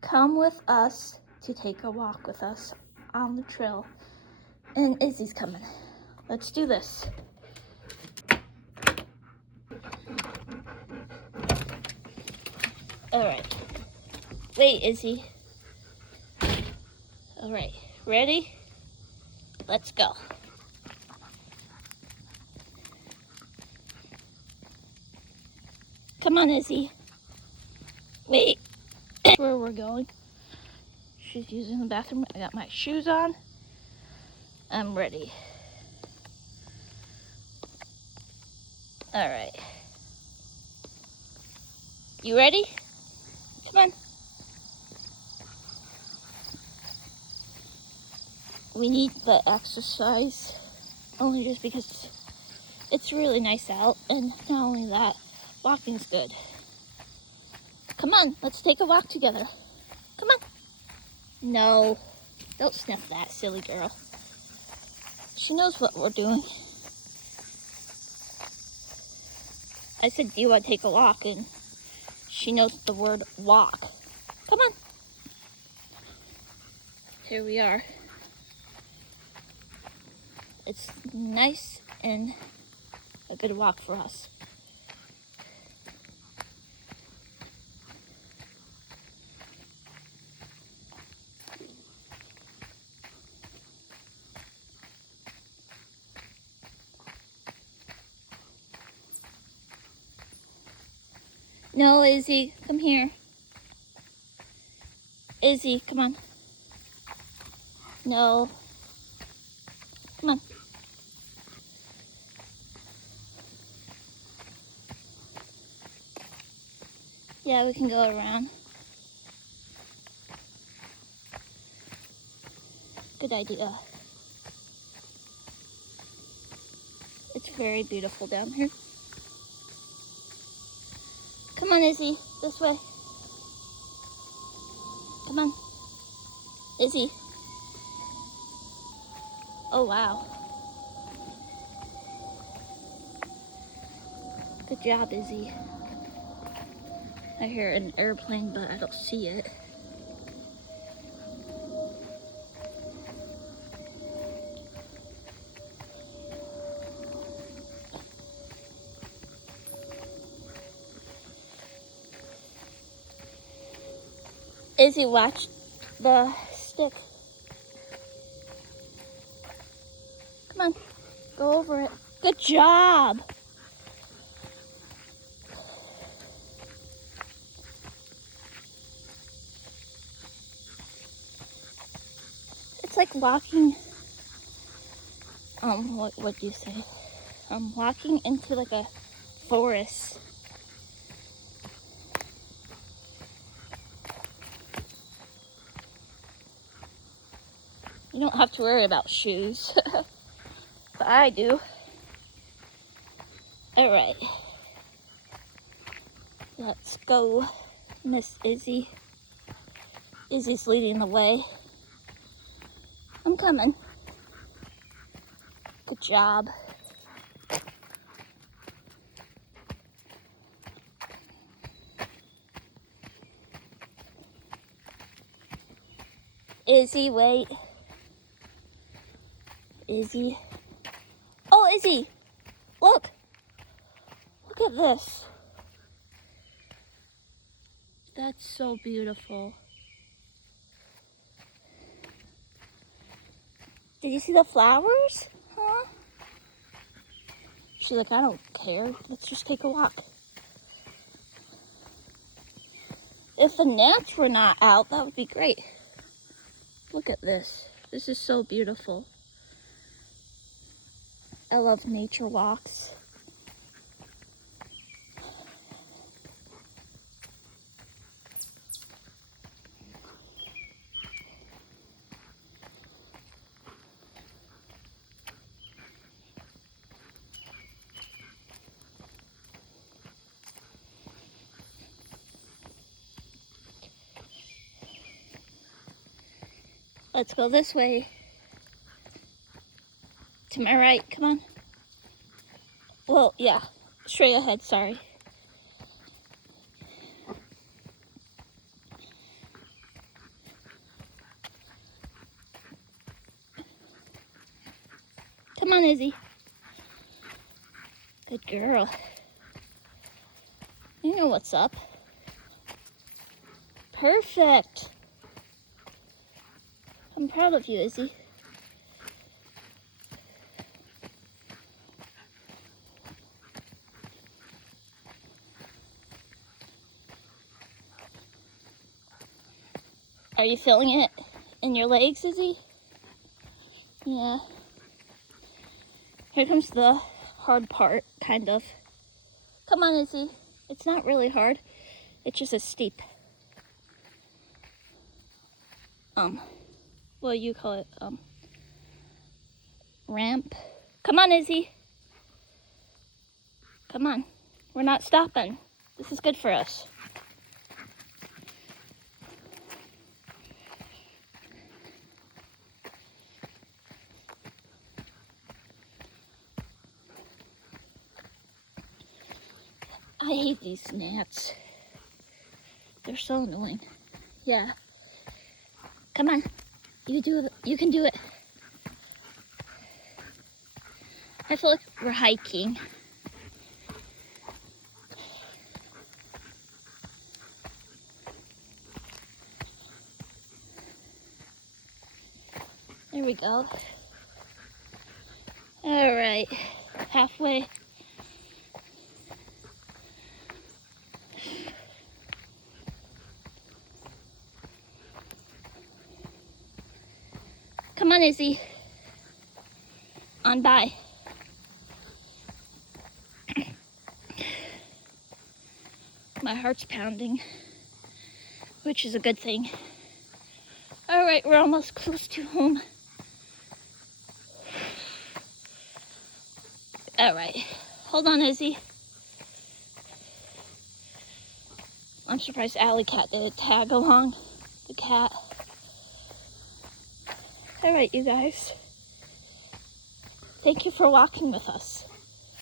come with us to take a walk with us on the trail. And Izzy's coming. Let's do this. All right. Wait, Izzy. All right. Ready? Let's go. Come on, Izzy. Wait. Where we're going. She's using the bathroom. I got my shoes on. I'm ready. All right. You ready? Come on. We need the exercise only just because it's really nice out, and not only that, walking's good. Come on, let's take a walk together. Come on. No, don't sniff that, silly girl. She knows what we're doing. I said, do you want to take a walk? And she knows the word walk. Come on. Here we are. It's nice and a good walk for us. No, Izzy, come here. Izzy, come on. No. Come on. Yeah, we can go around. Good idea. It's very beautiful down here. Come on, Izzy, this way. Come on. Izzy. Oh, wow. Good job, Izzy. I hear an airplane, but I don't see it. Izzy, watch the stick. Come on, go over it. Good job. It's like walking, what do you say? Walking into like a forest. You don't have to worry about shoes, but I do. All right, let's go, Miss Izzy. Izzy's leading the way. I'm coming. Good job. Izzy, wait. Izzy. Oh, Izzy, look. Look at this. That's so beautiful. Did you see the flowers? Huh? She's like, I don't care. Let's just take a walk. If the gnats were not out, that would be great. Look at this. This is so beautiful. I love nature walks. Let's go this way. To my right, come on. Well, yeah, straight ahead, sorry. Come on, Izzy. Good girl. You know what's up. Perfect. I'm proud of you, Izzy. Are you feeling it in your legs, Izzy? Yeah. Here comes the hard part, kind of. Come on, Izzy. It's not really hard. It's just a steep. What do you call it? Ramp. Come on, Izzy. Come on. We're not stopping. This is good for us. I hate these gnats. They're so annoying. Yeah. Come on. You do it. You can do it. I feel like we're hiking. There we go. All right. Halfway. Come on, Izzy. On by. My heart's pounding, which is a good thing. All right, we're almost close to home. All right, hold on, Izzy. I'm surprised Alley Cat didn't tag along. The cat. All right, you guys. Thank you for walking with us.